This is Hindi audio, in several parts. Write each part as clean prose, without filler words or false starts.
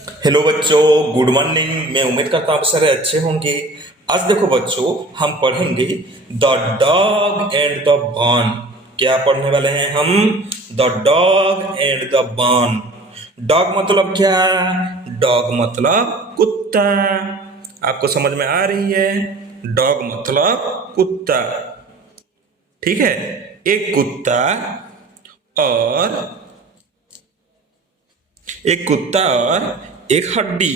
हेलो बच्चों, गुड मॉर्निंग। मैं उम्मीद करता हूँ आप सारे अच्छे होंगे। आज देखो बच्चों, हम पढ़ेंगे द डॉग एंड द बॉन। क्या पढ़ने वाले हैं हम? The dog and the bone. Dog मतलब क्या? डॉग मतलब कुत्ता। आपको समझ में आ रही है? डॉग मतलब कुत्ता। ठीक है। एक कुत्ता और एक हड्डी।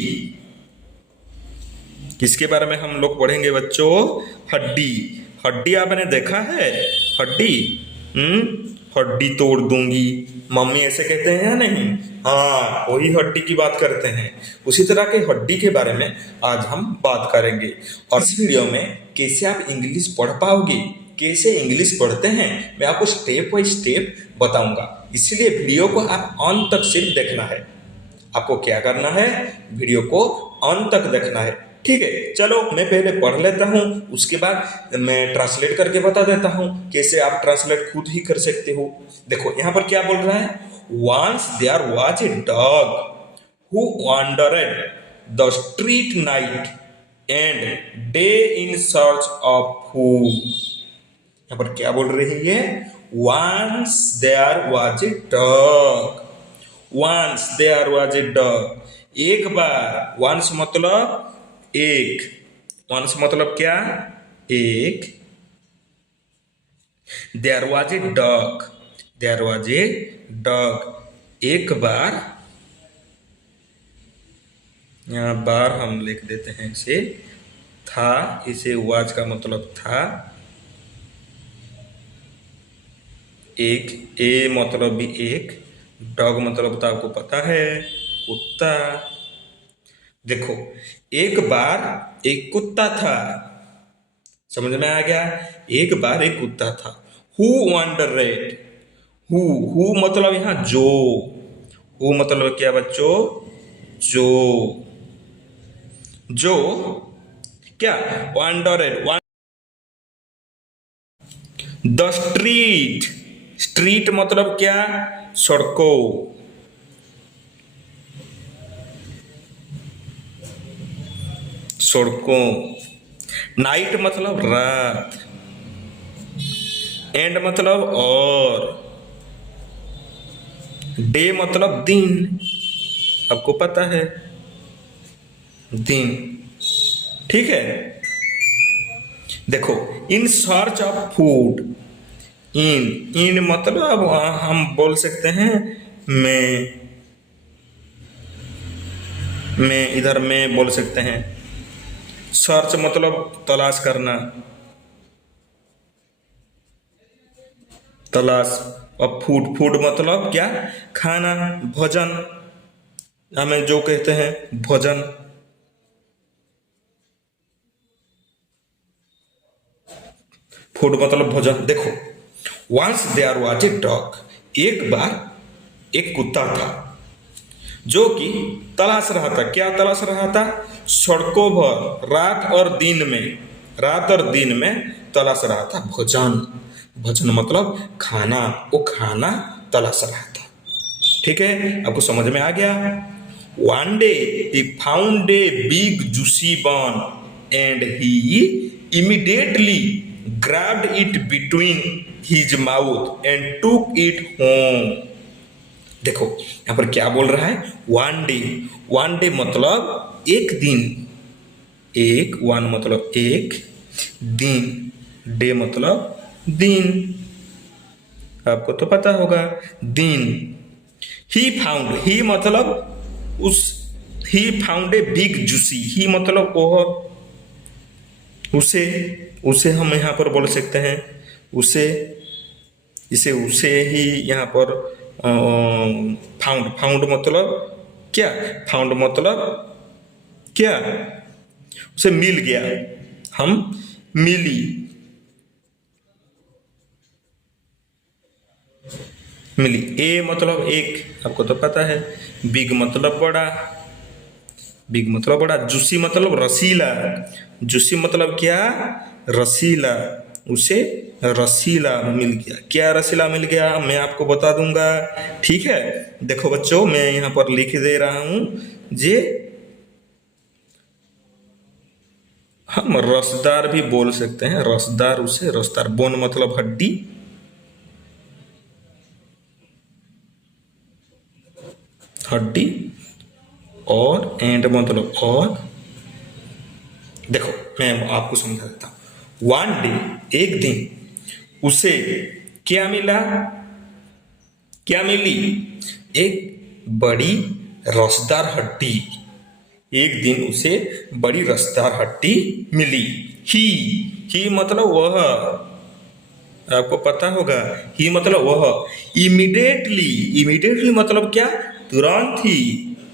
किसके बारे में हम लोग पढ़ेंगे बच्चों? हड्डी। हड्डी आपने देखा है? हड्डी। हड्डी तोड़ दूंगी, मम्मी ऐसे कहते हैं या नहीं? हाँ, वही हड्डी की बात करते हैं। उसी तरह के हड्डी के बारे में आज हम बात करेंगे। और इस वीडियो में कैसे आप इंग्लिश पढ़ पाओगे, कैसे इंग्लिश पढ़ते हैं, मैं आपको स्टेप बाय स्टेप बताऊंगा। इसलिए वीडियो को आप अंत तक सिर्फ देखना है। आपको क्या करना है? वीडियो को अंत तक देखना है। ठीक है, चलो मैं पहले पढ़ लेता हूँ, उसके बाद मैं ट्रांसलेट करके बता देता हूँ कैसे आप ट्रांसलेट खुद ही कर सकते हो। देखो यहाँ पर क्या बोल रहा है। Once there was a dog who wandered the street night and day in search of food। यहाँ पर क्या बोल रही है? Once there was a dog। Once there was a dog। एक बार। once मतलब एक। once मतलब क्या? एक। there was a dog। there was a dog। एक बार। यहाँ बार हम लिख देते हैं इसे था। इसे was का मतलब था। एक। ए मतलब भी एक। डॉग मतलब तो आपको पता है, कुत्ता। देखो, एक बार एक कुत्ता था। समझ में आ गया? एक बार एक कुत्ता था। हु वंडरेड। हु मतलब यहाँ जो। हु मतलब क्या बच्चों? जो। जो क्या? वंडरेड। The street. स्ट्रीट मतलब क्या? सड़कों। सड़कों। नाइट मतलब रात। एंड मतलब और। डे मतलब दिन। आपको पता है, दिन। ठीक है। देखो, इन सर्च ऑफ फूड। इन मतलब हम बोल सकते हैं मैं इधर में बोल सकते हैं। सर्च मतलब तलाश करना, तलाश। और फूड। फूड मतलब क्या? खाना, भोजन। हमें जो कहते हैं भोजन। फूड मतलब भोजन। देखो, once there was a dog. एक बार एक कुत्ता था जो कि तलाश रहा था। क्या तलाश रहा था? सड़कों भर रात और दिन में तलाश रहा था भोजन। भोजन मतलब खाना। वो खाना तलाश रहा था। ठीक है, आपको समझ में आ गया? One day he found a big juicy bone and he immediately grabbed it between his mouth and took it home। देखो यहाँ पर क्या बोल रहा है? One day. वन डे मतलब एक दिन। एक। वन मतलब एक। दिन। डे मतलब दिन। आपको तो पता होगा, दिन। ही फाउंड। ही मतलब he found a big juicy. He मतलब वो उसे हम यहाँ पर बोल सकते हैं उसे। उसे ही यहाँ पर फाउंड। फाउंड मतलब क्या? फाउंड मतलब क्या? उसे मिल गया। हम मिली। ए मतलब एक। आपको तो पता है। बिग मतलब बड़ा। जूसी मतलब रसीला। जूसी मतलब क्या? रसीला। उसे रसीला मिल गया। क्या रसीला मिल गया मैं आपको बता दूंगा, ठीक है। देखो बच्चों मैं यहाँ पर लिख दे रहा हूं जे हम रसदार भी बोल सकते हैं, रसदार, उसे रसदार। बोन मतलब हड्डी, हड्डी, और एंड मतलब और। देखो मैं आपको समझा देता हूं। वन डे, एक दिन उसे क्या मिला, क्या मिली, एक बड़ी रसदार हड्डी। एक दिन उसे बड़ी रसदार हड्डी मिली। ही मतलब वह, आपको पता होगा ही मतलब वह। इमीडिएटली, इमीडिएटली मतलब क्या, तुरंत ही,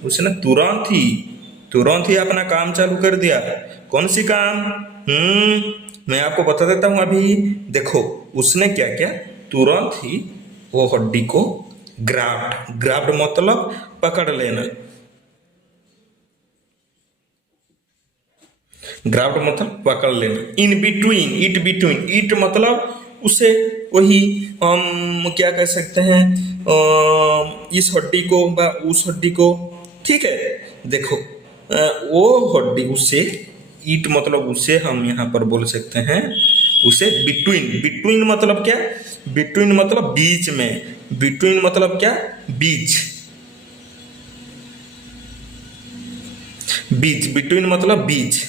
उसने तुरंत ही अपना काम चालू कर दिया। कौन सी काम, मैं आपको बता देता हूं अभी। देखो उसने क्या किया, तुरंत ही वो हड्डी को ग्राफ्ट, ग्राफ्ट मतलब पकड़ लेना, ग्राफ्ट मतलब पकड़ लेना। In between, it between, it मतलब उसे, वही हम क्या कह सकते हैं, इस हड्डी को व उस हड्डी को, ठीक है। देखो वो हड्डी, उसे, ईट मतलब उसे हम यहाँ पर बोल सकते हैं उसे बिटवीन। बिटवीन मतलब क्या, बिटवीन मतलब बीच में, बिटवीन मतलब क्या, बीच, बीच, बिटवीन मतलब बीच।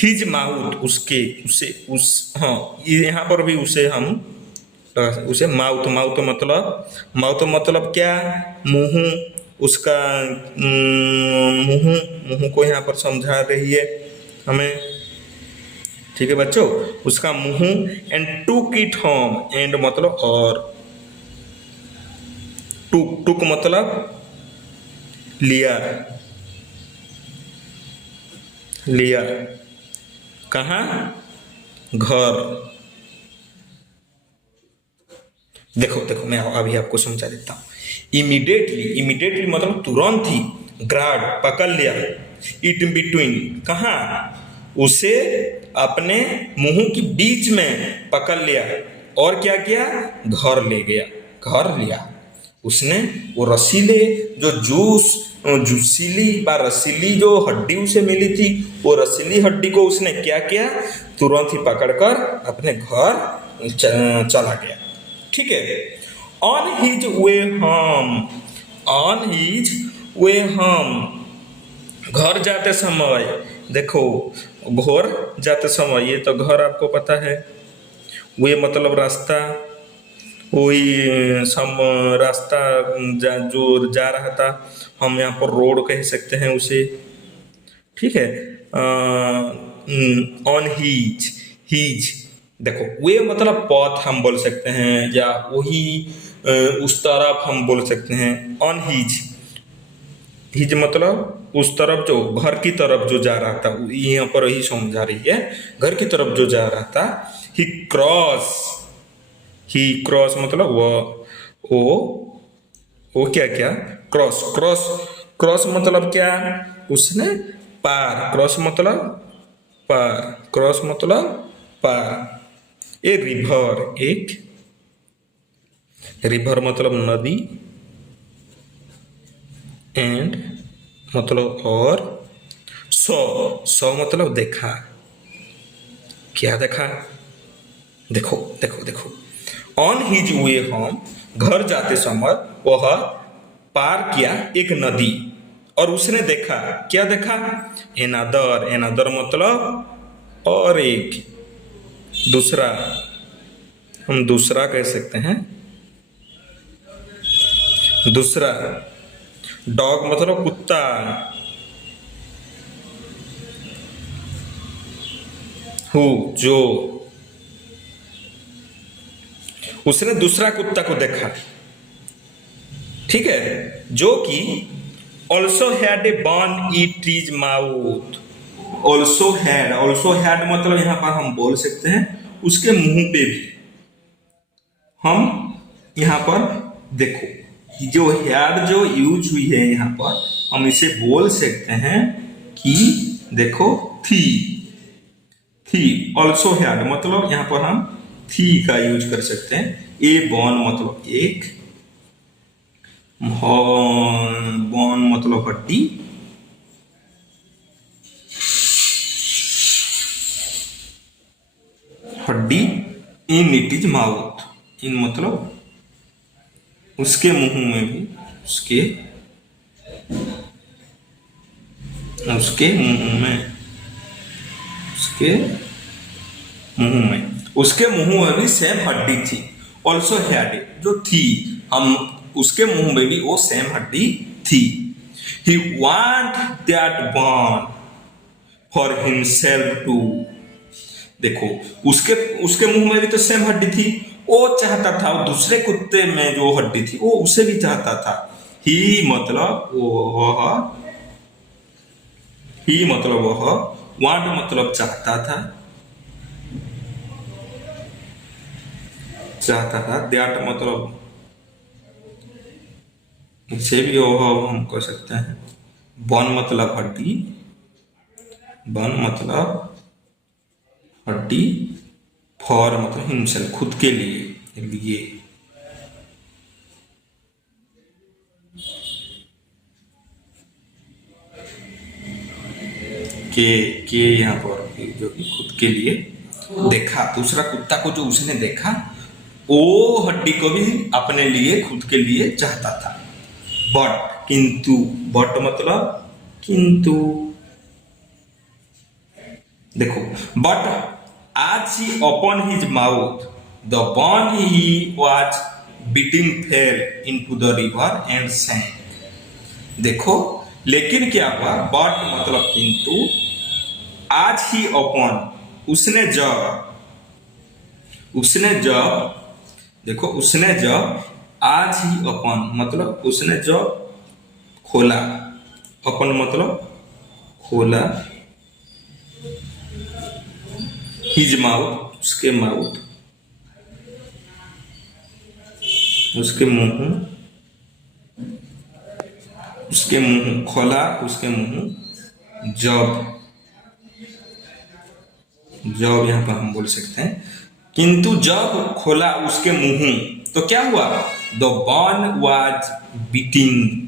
हिज माउथ, उसके, उसे, उस, हाँ यहाँ पर भी उसे हम उसे माउथ, माउथ मतलब, माउथ मतलब क्या, मुंह, उसका मुंह, मुंह को यहाँ पर समझा रही है हमें, ठीक है बच्चों, उसका मुंह। And took it home, and मतलब और, टुक, टुक मतलब लिया, लिया, कहाँ, घर। देखो देखो मैं अभी आपको समझा देता हूं। इमीडिएटली, इमीडिएटली मतलब तुरंत ही, ग्राड पकड़ लिया, इट बिटवीन कहाँ, उसे अपने मुंह की बीच में पकड़ लिया, और क्या किया, घर ले गया, घर लिया उसने। वो रसीले जो जूस, जूसीली व रसीली जो हड्डी उसे मिली थी, वो रसीली हड्डी को उसने क्या किया, तुरंत ही पकड़कर अपने घर चला गया, ठीक है। On his way home, on his way home, घर जाते समय, देखो घर जाते समय, ये तो घर आपको पता है, वे मतलब रास्ता, वही सम रास्ता जो जा रहा था, हम यहाँ पर रोड कह सकते हैं उसे, ठीक है। ऑन हीज, हीज, देखो वे मतलब पथ हम बोल सकते हैं, या वही उस तरफ हम बोल सकते हैं। ऑन हीज, हीज मतलब उस तरफ, जो घर की तरफ जो जा रहा था, यहाँ पर ही समझा रही है, घर की तरफ जो जा रहा था। ही क्रॉस, ही क्रॉस मतलब वो क्या क्या, क्रॉस, क्रॉस, क्रॉस मतलब क्या, उसने पार, क्रॉस मतलब पार, क्रॉस मतलब पार। ए रिवर, एक, रिवर मतलब नदी, एंड मतलब और, सौ, सौ मतलब देखा, क्या देखा, देखो देखो देखो। ऑन हिज वे होम, घर जाते समय वह पार किया एक नदी, और उसने देखा, क्या देखा, एनादर, एनादर मतलब और एक, दूसरा, हम दूसरा कह सकते हैं, दूसरा। डॉग मतलब कुत्ता, हु जो, उसने दूसरा कुत्ता को देखा, ठीक है, जो कि also had a burn eat is mouth. Also had, also had मतलब यहां पर हम बोल सकते हैं उसके मुंह पे भी, हम यहां पर देखो जो हैड जो यूज हुई है यहां पर, हम इसे बोल सकते हैं कि देखो थी, थी। ऑल्सो हैड मतलब यहाँ पर हम थी का यूज कर सकते हैं। ए बॉन मतलब एक, बॉन मतलब हड्डी, हड्डी। इन इट इज माउथ, इन मतलब उसके मुंह में भी, उसके मुंह में, उसके मुंह में, उसके मुंह में भी सेम हड्डी थी। ऑल्सो हैड जो थी, हम उसके मुंह में भी वो सेम हड्डी थी। He want that bone for himself too. देखो उसके उसके मुंह में भी तो सेम हड्डी थी, वो चाहता था, वो दूसरे कुत्ते में जो हड्डी थी वो उसे भी चाहता था। ही मतलब वह, ही मतलब वह, वांट मतलब चाहता था, चाहता था। दैट मतलब इसे भी वह हम कह सकते हैं। बॉन मतलब हड्डी, बॉन मतलब हड्डी, फॉर मतलब हिमसेल्फ खुद के लिए, लिए। के यहाँ पर जो कि खुद के लिए देखा, दूसरा कुत्ता को जो उसने देखा वो हड्डी को भी अपने लिए, खुद के लिए चाहता था। बट किंतु, बट मतलब किंतु, देखो but as he opened his mouth, the bone he was beating fell into the river and sank. देखो लेकिन क्या हुआ, बट मतलब किंतु, आज ही ओपन उसने जब, देखो उसने जब, आज ही ओपन मतलब उसने जब खोला, ओपन मतलब खोला, हिज माउथ उसके माउथ, उसके मुंह, उसके मुंह खोला, उसके मुंह जब, जब यहाँ पर हम बोल सकते हैं। किंतु जब खोला उसके मुंह तो क्या हुआ, द बॉन वाज बीटिंग,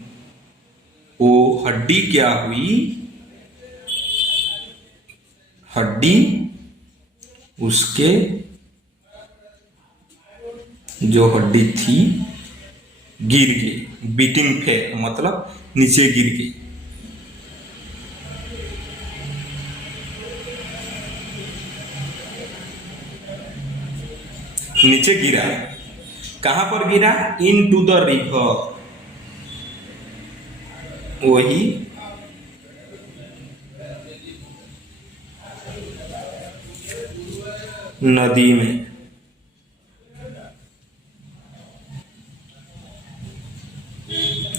वो हड्डी क्या हुई, हड्डी उसके, जो हड्डी थी गिर गई। बीटिंग फेल मतलब नीचे गिर गई। नीचे गिरा, कहां पर गिरा, इन टू द रिवर, वही नदी में,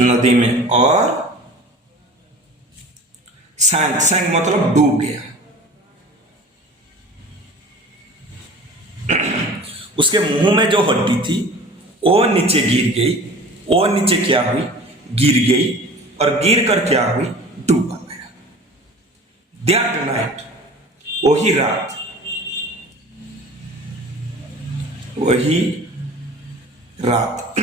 नदी में। और सैंक, सैंक मतलब डूब गया। उसके मुंह में जो हड्डी थी वो नीचे गिर गई, वो नीचे क्या हुई, गिर गई, और गिर कर क्या हुई, डूबा गया। दैट नाइट वही रात, वही रात,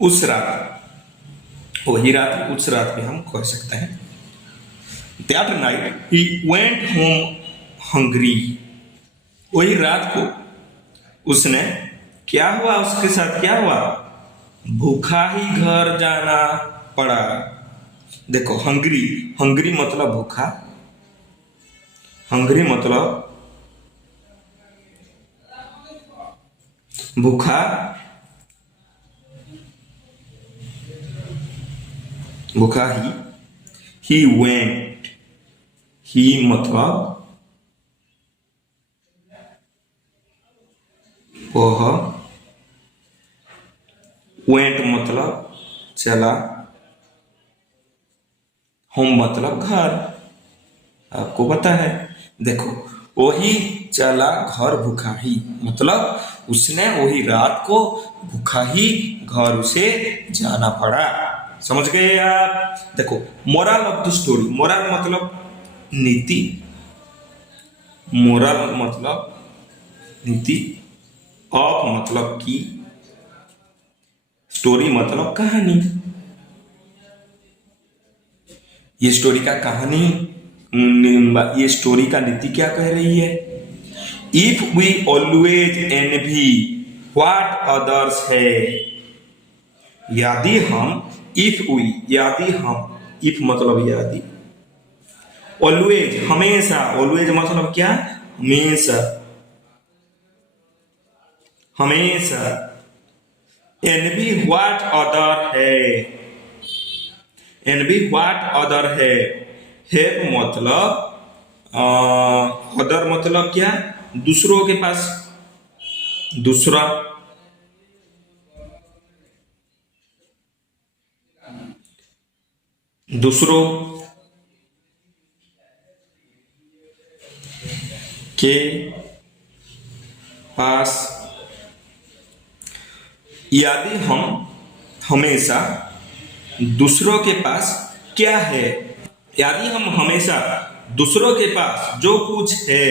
उस रात, वही रात, उस रात भी हम कह सकते हैं। That night he went home hungry, वही रात को उसने, क्या हुआ उसके साथ, क्या हुआ, भूखा ही घर जाना पड़ा। देखो हंग्री, हंग्री मतलब भूखा, हंग्री मतलब भूखा, भूखा ही वेंट, ही मतलब वह, वेंट मतलब चला, होम मतलब घर, आपको पता है। देखो वही चला घर भूखा ही, मतलब उसने वही रात को भूखा ही घर उसे जाना पड़ा। समझ गए आप? देखो, moral of the story, moral मतलब नीति, मोरल मतलब नीति, ऑफ मतलब की, स्टोरी मतलब कहानी। ये स्टोरी का कहानी, ये स्टोरी का नीति क्या कह रही है? If we always envy what others है, यदि हम, यदि हम, इफ मतलब यदि, ऑलवेज हमेशा, ऑलवेज मतलब क्या? हमेशा, हमेशा, एनवी व्हाट अदर है, एनवी व्हाट अदर है मतलब अदर मतलब क्या? दूसरों के पास, दूसरा, दूसरों के पास, यदि हम हमेशा दूसरों के पास क्या है, यदि हम हमेशा दूसरों के पास जो कुछ है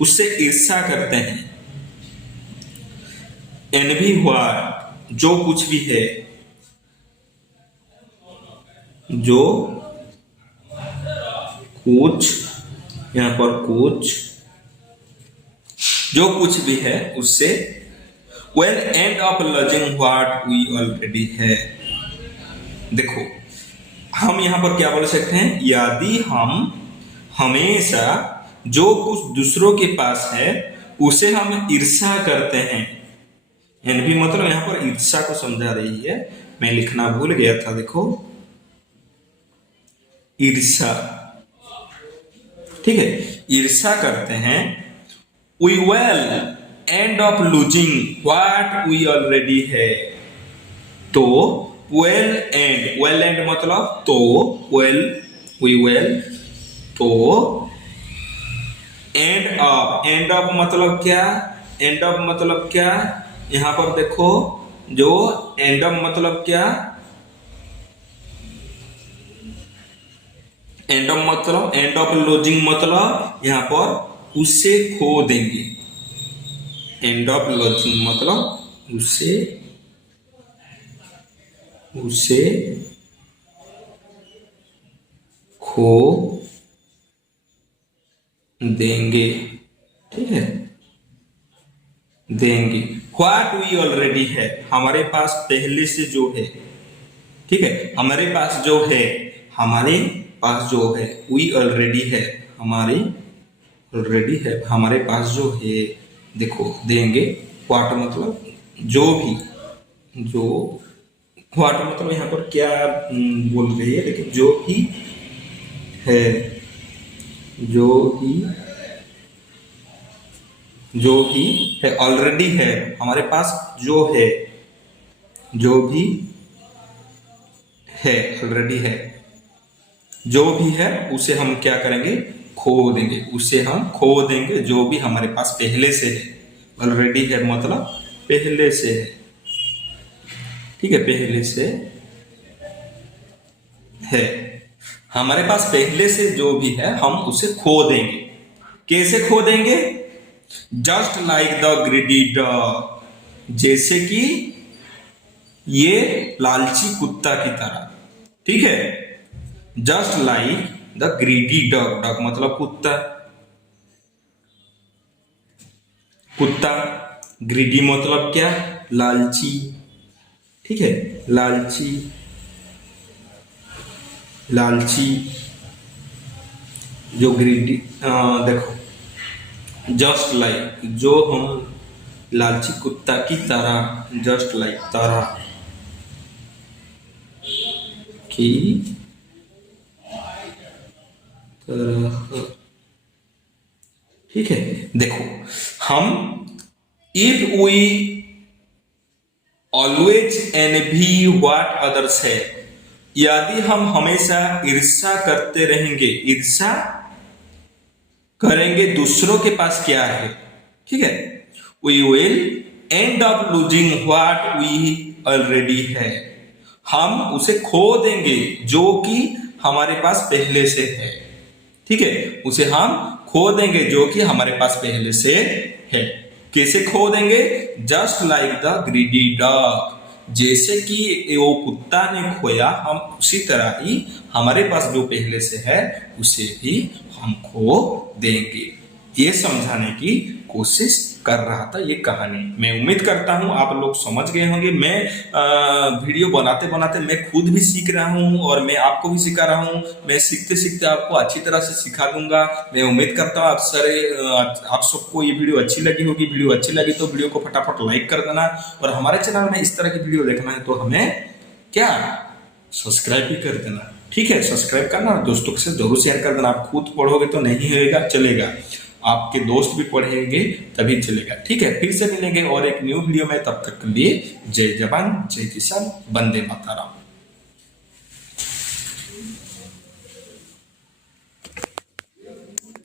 उससे ईर्ष्या करते हैं, एनवी हुआ जो कुछ भी है, जो कुछ, यहां पर कुछ, जो कुछ भी है उससे, we'll end of losing what we already है। देखो, हम यहां पर क्या बोल सकते हैं? यदि हम हमेशा जो कुछ दूसरों के पास है उसे हम ईर्ष्या करते हैं, एनवी मतलब यहां पर ईर्ष्या को समझा रही है, मैं लिखना भूल गया था। देखो, ईर्ष्या, ठीक है, ईर्ष्या करते हैं। We will end of losing what we already है, तो वेल एंड मतलब तो, वेल, वी विल, तो एंड ऑफ मतलब क्या? एंड ऑफ मतलब क्या? यहां पर देखो, जो एंड ऑफ मतलब क्या? एंड ऑफ मतलब, एंड ऑफ लॉजिंग मतलब यहां पर उसे खो देंगे, एंड ऑफ लॉजिंग मतलब उसे, उसे खो देंगे, ठीक है, देंगे। व्हाट वी ऑलरेडी है, हमारे पास पहले से जो है, ठीक है, हमारे पास जो है, हमारे पास जो है, वी ऑलरेडी है, हमारे ऑलरेडी है, हमारे पास जो है, देखो देंगे। व्हाट मतलब जो भी, जो, व्हाट मतलब यहाँ पर क्या बोल रही है, लेकिन जो भी है, जो भी, जो भी है, ऑलरेडी है, हमारे पास जो है, जो भी है, ऑलरेडी है, जो भी है उसे हम क्या करेंगे? खो देंगे, उसे हम खो देंगे, जो भी हमारे पास पहले से है। ऑलरेडी है मतलब पहले से है, ठीक है, पहले से है, हमारे पास पहले से जो भी है हम उसे खो देंगे। कैसे खो देंगे? Just like the greedy dog, जैसे कि ये लालची कुत्ता की तरह, ठीक है, just like the greedy dog, dog मतलब कुत्ता, कुत्ता, ग्रीडी मतलब क्या? लालची, ठीक है, लालची, लालची, जो ग्रीडी, देखो, जस्ट लाइक, जो हम लालची कुत्ता की तरह, जस्ट लाइक तरह की तरह, ठीक है। देखो, हम if we always envy what others है, यदि हम हमेशा ईर्ष्या करते रहेंगे, ईर्ष्या करेंगे दूसरों के पास क्या है, ठीक है, we will end up losing what we already है, हम उसे खो देंगे जो कि हमारे पास पहले से है। ठीक है, उसे हम खो देंगे जो कि हमारे पास पहले से है। कैसे खो देंगे? Just like the greedy dog, जैसे कि वो कुत्ता ने खोया, हम उसी तरह ही हमारे पास जो पहले से है उसे भी हम खो देंगे। ये समझाने की कोशिश कर रहा था ये कहानी। मैं उम्मीद करता हूं आप लोग समझ गए होंगे। मैं वीडियो बनाते बनाते मैं खुद भी सीख रहा हूं और मैं आपको भी सिखा रहा हूं। मैं सीखते सीखते आपको अच्छी तरह से सिखा दूंगा। मैं उम्मीद करता हूं आप सबको ये वीडियो अच्छी लगी होगी। वीडियो अच्छी लगी तो वीडियो को फटाफट लाइक कर देना, और हमारे चैनल में इस तरह की वीडियो देखना है तो हमें क्या सब्सक्राइब भी कर देना। ठीक है, सब्सक्राइब करना, दोस्तों के साथ जरूर शेयर कर देना। आप खुद पढ़ोगे तो नहीं होगा, चलेगा, आपके दोस्त भी पढ़ेंगे तभी चलेगा। ठीक है, फिर से मिलेंगे और एक न्यू वीडियो में। तब तक के लिए जय जवान जय किसान, वंदे मातरम।